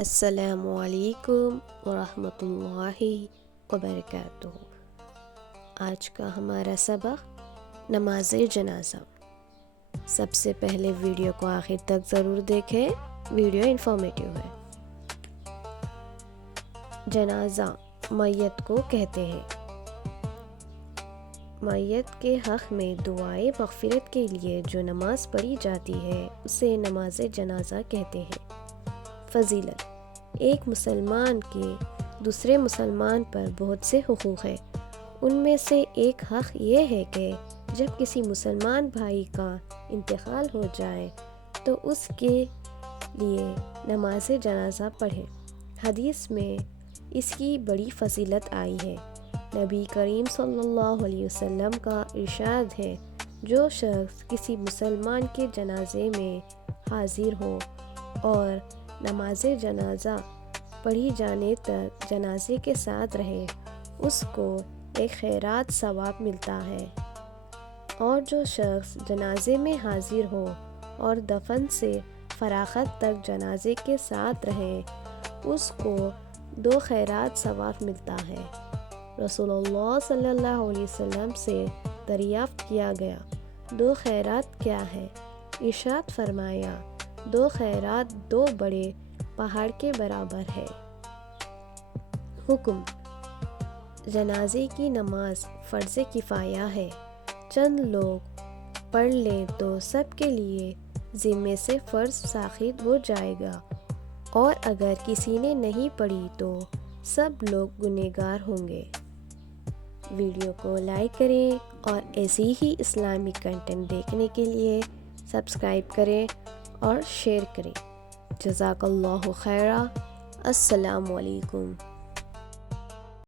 السلام علیکم ورحمۃ اللہ وبرکاتہ۔ آج کا ہمارا سبق نماز جنازہ۔ سب سے پہلے ویڈیو کو آخر تک ضرور دیکھیں، ویڈیو انفارمیٹیو ہے۔ جنازہ میت کو کہتے ہیں۔ میت کے حق میں دعائے مغفرت کے لیے جو نماز پڑھی جاتی ہے اسے نماز جنازہ کہتے ہیں۔ فضیلت: ایک مسلمان کے دوسرے مسلمان پر بہت سے حقوق ہیں۔ ان میں سے ایک حق یہ ہے کہ جب کسی مسلمان بھائی کا انتقال ہو جائے تو اس کے لیے نماز جنازہ پڑھیں۔ حدیث میں اس کی بڑی فضیلت آئی ہے۔ نبی کریم صلی اللہ علیہ وسلم کا ارشاد ہے، جو شخص کسی مسلمان کے جنازے میں حاضر ہو اور نماز جنازہ پڑھی جانے تک جنازے کے ساتھ رہے، اس کو ایک خیرات ثواب ملتا ہے، اور جو شخص جنازے میں حاضر ہو اور دفن سے فراغت تک جنازے کے ساتھ رہے، اس کو 2 خیرات ثواب ملتا ہے۔ رسول اللہ صلی اللہ علیہ وسلم سے دریافت کیا گیا، 2 خیرات کیا ہے؟ ارشاد فرمایا، 2 خیرات 2 بڑے پہاڑ کے برابر ہے۔ حکم: جنازے کی نماز فرض کفایہ ہے۔ چند لوگ پڑھ لیں تو سب کے لیے ذمے سے فرض ساقط ہو جائے گا، اور اگر کسی نے نہیں پڑھی تو سب لوگ گنہگار ہوں گے۔ ویڈیو کو لائک کریں اور ایسی ہی اسلامک کنٹینٹ دیکھنے کے لیے سبسکرائب کریں اور شیئر کریں۔ جزاک اللہ خیرا۔ السلام علیکم۔